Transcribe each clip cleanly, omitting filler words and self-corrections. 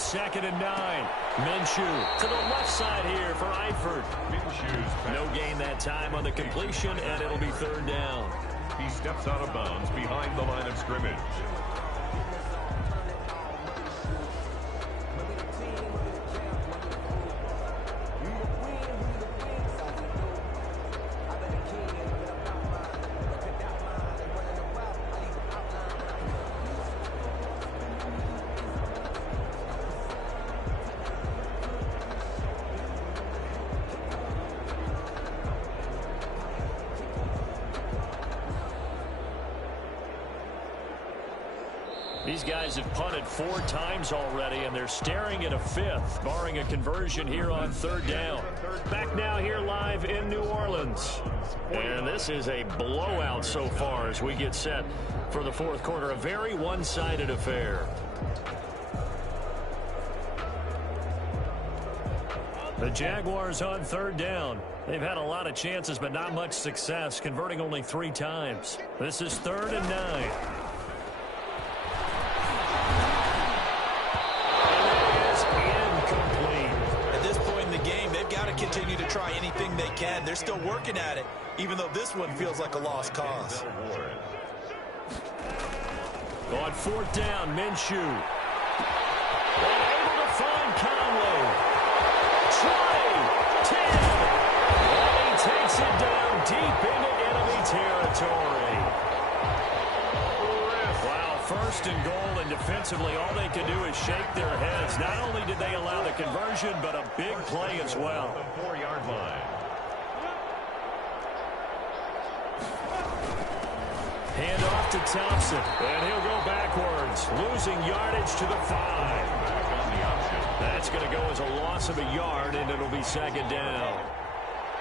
second and 9. Minshew to the left side here for Eifert. No gain that time on the completion, and it'll be third down. He steps out of bounds behind the line of scrimmage. These guys have punted 4 times already, and they're staring at a 5th, barring a conversion here on third down. Back now here live in New Orleans. And this is a blowout so far as we get set for the fourth quarter. A very one-sided affair. The Jaguars on third down. They've had a lot of chances, but not much success, converting only 3 times. This is 3rd and 9. Continue to try anything they can. They're still working at it, even though this one feels like a lost cause. On 4th down, Minshew. Able to find Conley. Trey, 10. And he takes it down deep into enemy territory. Wow, 1st and goal, and defensively all they can do is shake their heads. Not only did they allow the conversion, but a big play as well. 4-yard line. Hand off to Thompson, and he'll go backwards, losing yardage to the 5. Back on the option. That's going to go as a loss of a yard, and it'll be second down.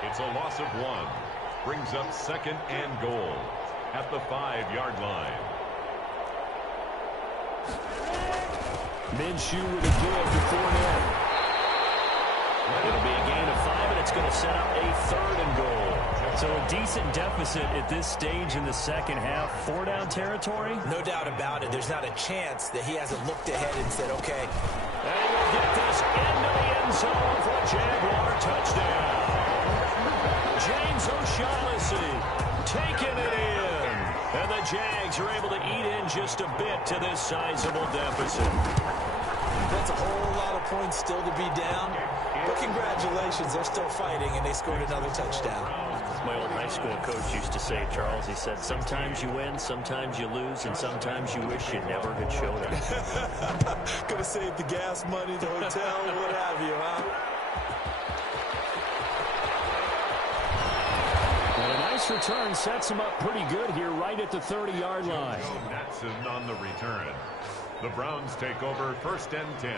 It's a loss of 1. Brings up 2nd and goal at the 5-yard line. Minshew with a give to Fournette. It'll be a gain of 5, and it's going to set up a 3rd and goal. So a decent deficit at this stage in the second half. 4-down territory? No doubt about it. There's not a chance that he hasn't looked ahead and said, okay. And we'll get this into the end zone for a Jaguar touchdown. James O'Shaughnessy taking it in. And the Jags are able to eat in just a bit to this sizable deficit. That's a whole lot of points still to be down. But congratulations, they're still fighting, and they scored another touchdown. My old high school coach used to say, Charles, he said, sometimes you win, sometimes you lose, and sometimes you wish you never had showed up. Gonna save the gas money, the hotel, what have you, huh? And a nice return sets him up pretty good here right at the 30-yard line. Natson on the return. The Browns take over 1st and 10.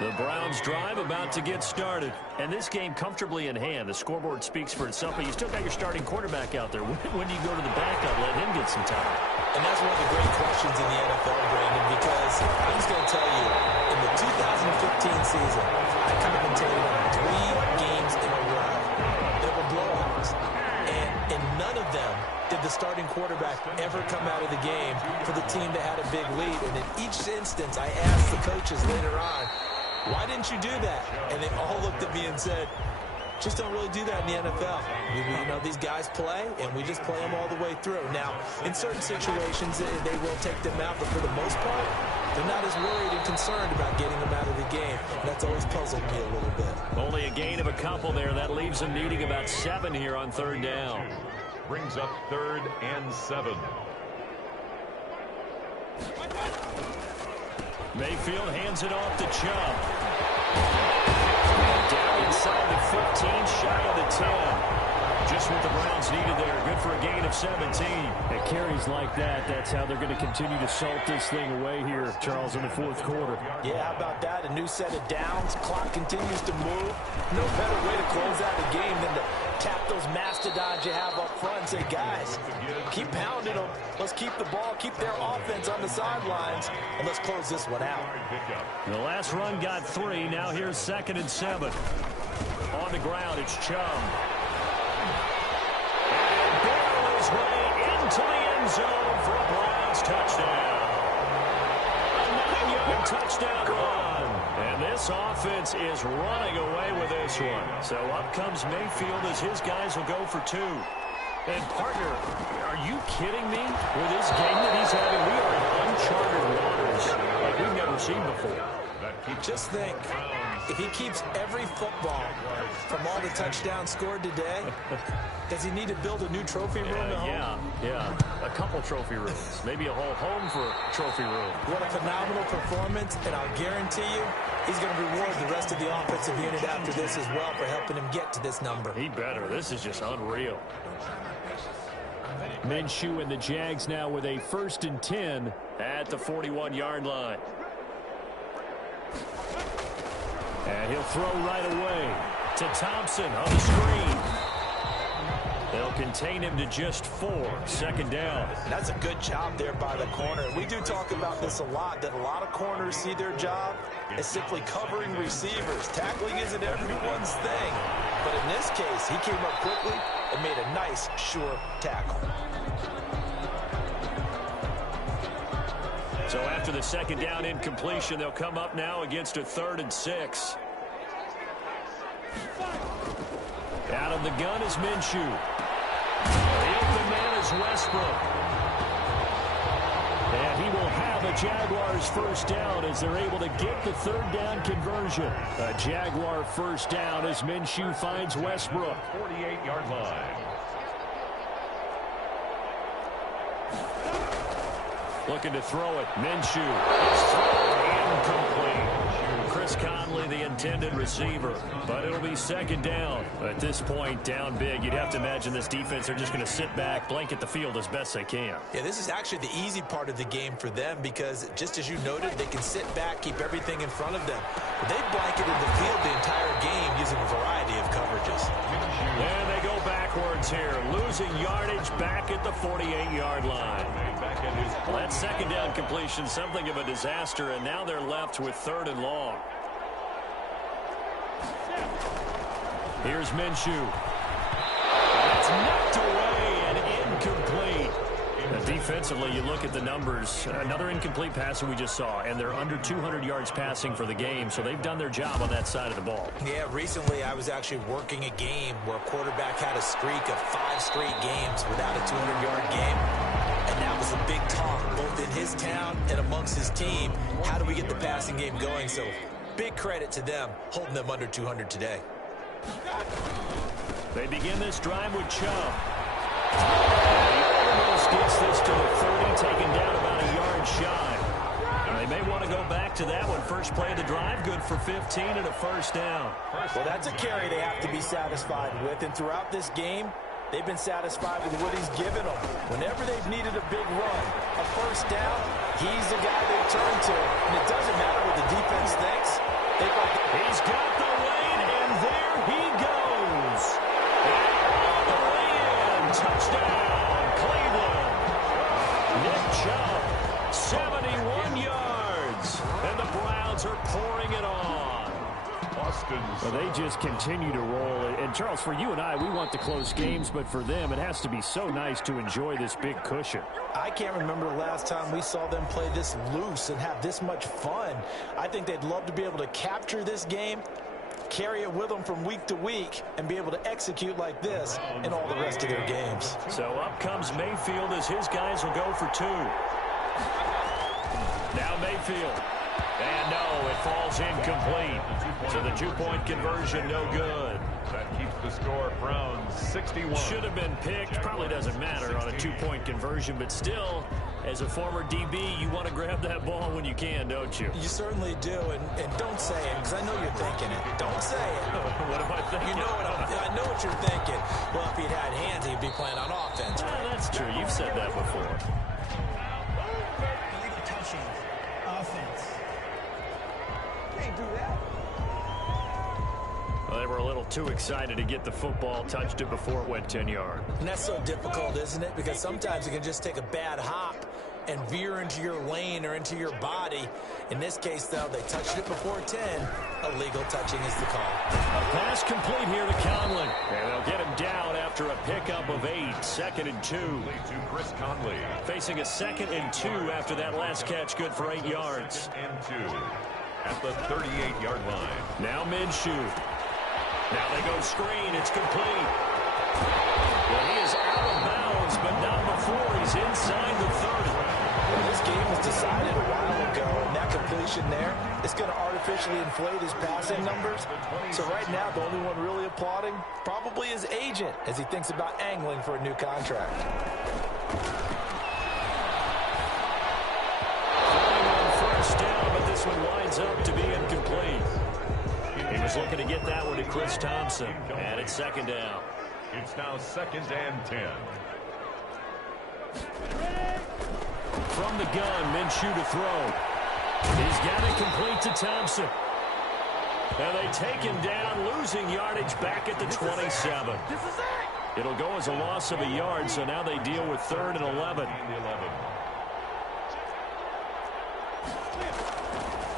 The Browns drive about to get started. And this game comfortably in hand. The scoreboard speaks for itself, but you still got your starting quarterback out there. When do you go to the backup? Let him get some time. And that's one of the great questions in the NFL, Brandon, because I'm just going to tell you, in the 2015 season, I commentated on 3 games in a row that were blowouts. And in none of them did the starting quarterback ever come out of the game for the team that had a big lead. And in each instance, I asked the coaches later on, why didn't you do that? And they all looked at me and said, just don't really do that in the NFL. You know, these guys play, and we just play them all the way through. Now, in certain situations, they will take them out, but for the most part, they're not as worried and concerned about getting them out of the game. And that's always puzzled me a little bit. Only a gain of a couple there. That leaves them needing about 7 here on 3rd down. Brings up 3rd and 7. Mayfield hands it off to Chubb. Down inside the 15, shy of the 10. Just what the Browns needed there. Good for a gain of 17. At carries like that, that's how they're going to continue to salt this thing away here, Charles, in the fourth quarter. Yeah, how about that? A new set of downs. Clock continues to move. No better way to close out the game than to tap those mastodons you have up front and say, guys, keep pounding them. Let's keep the ball, keep their offense on the sidelines, and let's close this one out. The last run got 3. Now here's 2nd and 7. On the ground, it's Chubb. And barrel his way into the end zone for a Browns touchdown. A 9-yard touchdown run. And this offense is running away with this one. So up comes Mayfield as his guys will go for 2. And, partner, are you kidding me? With this game that he's having, we are in uncharted waters like we've never seen before. Just think, if he keeps every football from all the touchdowns scored today, does he need to build a new trophy room at home? Yeah. A couple trophy rooms. Maybe a whole home for a trophy room. What a phenomenal performance, and I'll guarantee you he's going to reward the rest of the offensive unit after this as well for helping him get to this number. He better. This is just unreal. Minshew and the Jags now with a 1st and 10 at the 41-yard line. And he'll throw right away to Thompson on the screen. They'll contain him to just 4. 2nd down. That's a good job there by the corner. We do talk about this a lot, that a lot of corners see their job as simply covering receivers. Tackling isn't everyone's thing. But in this case, he came up quickly and made a nice, sure tackle. So after the 2nd down incompletion, they'll come up now against a 3rd and 6. Out of the gun is Minshew. The open man is Westbrook. And he will have a Jaguars 1st down as they're able to get the 3rd down conversion. A Jaguar 1st down as Minshew finds Westbrook. 48-yard line. Looking to throw it. Minshew. It's thrown incomplete. Chris Conley, the intended receiver. But it'll be 2nd down. At this point, down big. You'd have to imagine this defense are just going to sit back, blanket the field as best they can. Yeah, this is actually the easy part of the game for them because, just as you noted, they can sit back, keep everything in front of them. But they've blanketed the field the entire game using a variety of coverages. And they go backwards here, losing yardage back at the 48-yard line. Well, that 2nd down completion, something of a disaster, and now they're left with 3rd and long. Here's Minshew. That's knocked away and incomplete. Defensively, you look at the numbers. Another incomplete passer we just saw, and they're under 200 yards passing for the game, so they've done their job on that side of the ball. Yeah, recently I was actually working a game where a quarterback had a streak of 5 straight games without a 200-yard game, and that was a big talk, both in his town and amongst his team. How do we get the passing game going? So big credit to them holding them under 200 today. They begin this drive with Chubb. He almost gets this to the 30, taken down about a yard shy. They may want to go back to that one. First play of the drive, good for 15 and a 1st down. Well, that's a carry they have to be satisfied with, and throughout this game, they've been satisfied with what he's given them. Whenever they've needed a big run, a 1st down, he's the guy they turn to. And it doesn't matter what the defense thinks. He's got the lane, and there he goes. All the way in. Touchdown, Cleveland. Nick Chubb, 71 yards. And the Browns are pouring it on. Well, they just continue to roll. And, Charles, for you and I, we want the close games, but for them, it has to be so nice to enjoy this big cushion. I can't remember the last time we saw them play this loose and have this much fun. I think they'd love to be able to capture this game, carry it with them from week to week, and be able to execute like this in all the rest of their games. So up comes Mayfield as his guys will go for 2. Now Mayfield. And no, it falls incomplete. So the 2-point conversion, no good. That keeps the score, Browns 61. Should have been picked. Probably doesn't matter on a 2-point conversion, but still, as a former DB, you want to grab that ball when you can, don't you? You certainly do, and don't say it, because I know you're thinking it. Don't say it. What am I thinking? You know I know what you're thinking. Well, if he'd had hands, he'd be playing on offense. Well, that's true. You've said that before. Illegal touching. Offense. Can't do that. Well, they were a little too excited to get the football, touched it before it went 10 yards. And that's so difficult, isn't it? Because sometimes you can just take a bad hop and veer into your lane or into your body. In this case, though, they touched it before 10. Illegal touching is the call. A pass complete here to Conley. And they'll get him down after a pickup of 8. 2nd and 2. To Chris Conley. Facing a 2nd and 2 after that last catch, good for 8 yards. And 2. at the 38-yard line. Now Minshew. Now they go screen. It's complete. Well, he is out of bounds, but not before he's inside the 30. Well, this game was decided a while ago, and that completion there is going to artificially inflate his passing numbers. So right now, the only one really applauding probably his agent as he thinks about angling for a new contract. First down, but this one winds up to be incomplete. He was looking to get that one to Chris Thompson, and it's second down. It's now 2nd and 10. From the gun, Minshew to throw. He's got it complete to Thompson. And they take him down, losing yardage back at the 27. It'll go as a loss of a yard, so now they deal with 3rd and 11.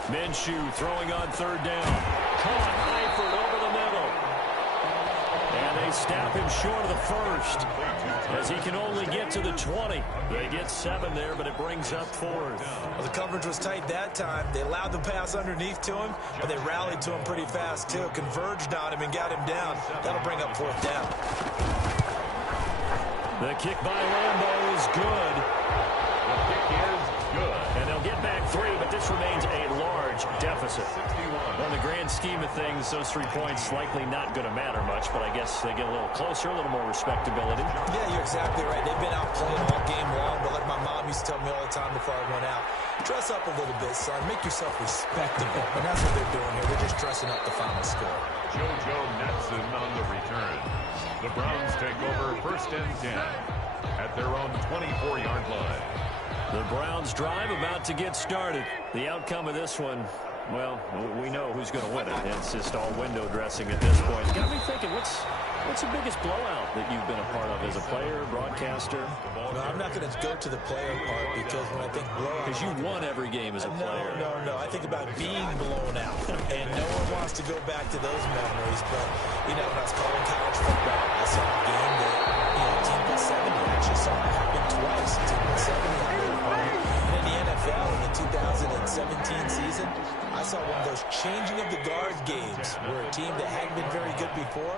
Minshew throwing on 3rd down. Caught Eifert over the middle. And they snap him short of the first as he can only get to the 20. They get 7 there, but it brings up 4th. Well, the coverage was tight that time. They allowed the pass underneath to him, but they rallied to him pretty fast, too. Converged on him and got him down. That'll bring up 4th down. The kick by Lambeau is good. The kick is good. And they'll get back 3, but this remains a large deficit. 61. On the grand scheme of things, those 3 points likely not going to matter much, but I guess they get a little closer, a little more respectability. Yeah, you're exactly right. They've been outplayed all game long, but like my mom used to tell me all the time before I went out, dress up a little bit, son. Make yourself respectable. And that's what they're doing here. They're just dressing up the final score. JoJo Netson on the return. The Browns take over 1st and 10 at their own 24-yard line. The Browns drive about to get started. The outcome of this one, well, we know who's going to win it. It's just all window dressing at this point. Got me thinking, what's the biggest blowout that you've been a part of as a player, broadcaster? No, I'm not going to go to the player part because when I think blowout... Because you won every game as a player. No. I think about being blown out. And no one wants to go back to those memories. But, you know, when I was calling college football, I saw a game that, team put 70. I actually saw it happen twice. Team put 70. And in the NFL in the 2017 season, I saw one of those changing of the guard games where a team that hadn't been very good before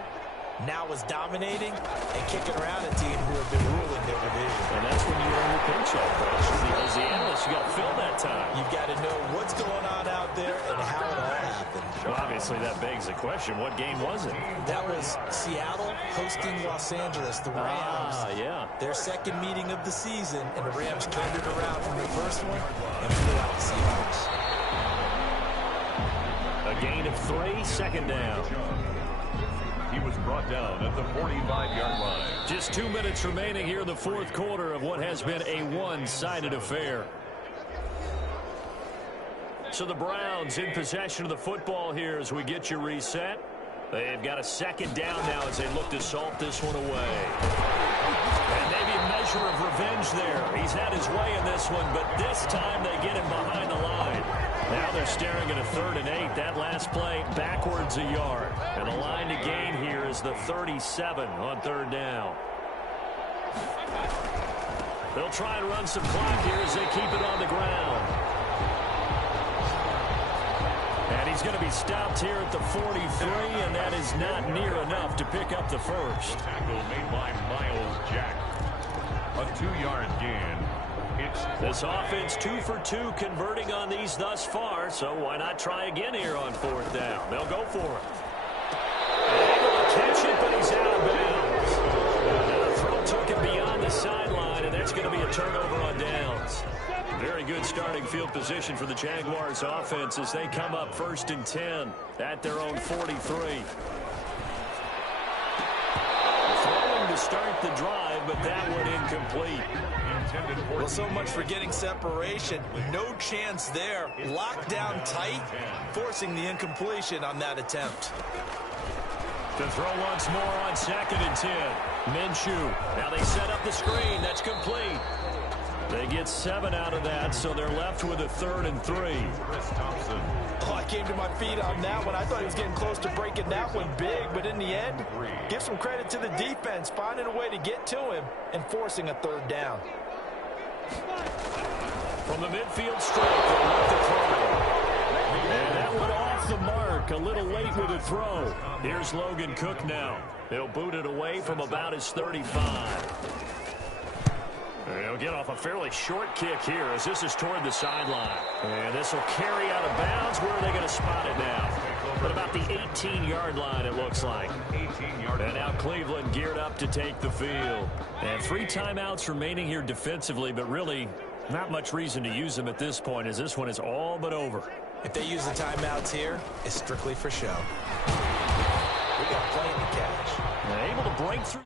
now was dominating and kicking around a team who had been ruling their division. And that's when you earn your paycheck, Coach. As the analyst, you got to fill that time. You've got to know what's going on out there and how it all happened. Well, obviously, that begs the question, what game was it? That was Seattle hosting Los Angeles, the Rams. Yeah. Their second meeting of the season, and the Rams turned it around from the first one and blew out the Seahawks. A gain of 3, second down. He was brought down at the 45-yard line. Just 2 minutes remaining here in the 4th quarter of what has been a one-sided affair. So the Browns in possession of the football here as we get you reset. They've got a second down now as they look to salt this one away. And maybe a measure of revenge there. He's had his way in this one, but this time they get him behind the line. Now they're staring at a 3rd and 8. That last play backwards a yard. And the line to gain here is the 37 on 3rd down. They'll try and run some clock here as they keep it on the ground. And he's going to be stopped here at the 43, and that is not near enough to pick up the first. Tackle made by Miles Jack. A 2-yard gain. This offense 2 for 2 converting on these thus far, so why not try again here on 4th down? They'll go for it. Able to catch it, but he's out of bounds. And the throw took him beyond the sideline, and that's going to be a turnover on downs. Very good starting field position for the Jaguars offense as they come up 1st and 10 at their own 43. Throwing to start the drive, but that one incomplete. Well, so much for getting separation. No chance there. Locked down tight, forcing the incompletion on that attempt. To throw once more on 2nd and 10. Minshew. Now they set up the screen. That's complete. They get 7 out of that, so they're left with a 3rd and 3. Chris Thompson. Oh, I came to my feet on that one. I thought he was getting close to breaking that one big, but in the end, give some credit to the defense, finding a way to get to him and forcing a 3rd down. From the midfield straight, they look to throw. And that went off the mark. A little late with the throw. Here's Logan Cook now. He'll boot it away from about his 35. He'll get off a fairly short kick here as this is toward the sideline. And this will carry out of bounds. Where are they going to spot it now? At about the 18-yard line, it looks like. 18-yard line. And now Cleveland geared up to take the field. And 3 timeouts remaining here defensively, but really not much reason to use them at this point as this one is all but over. If they use the timeouts here, it's strictly for show. We got plenty to catch. And able to break through.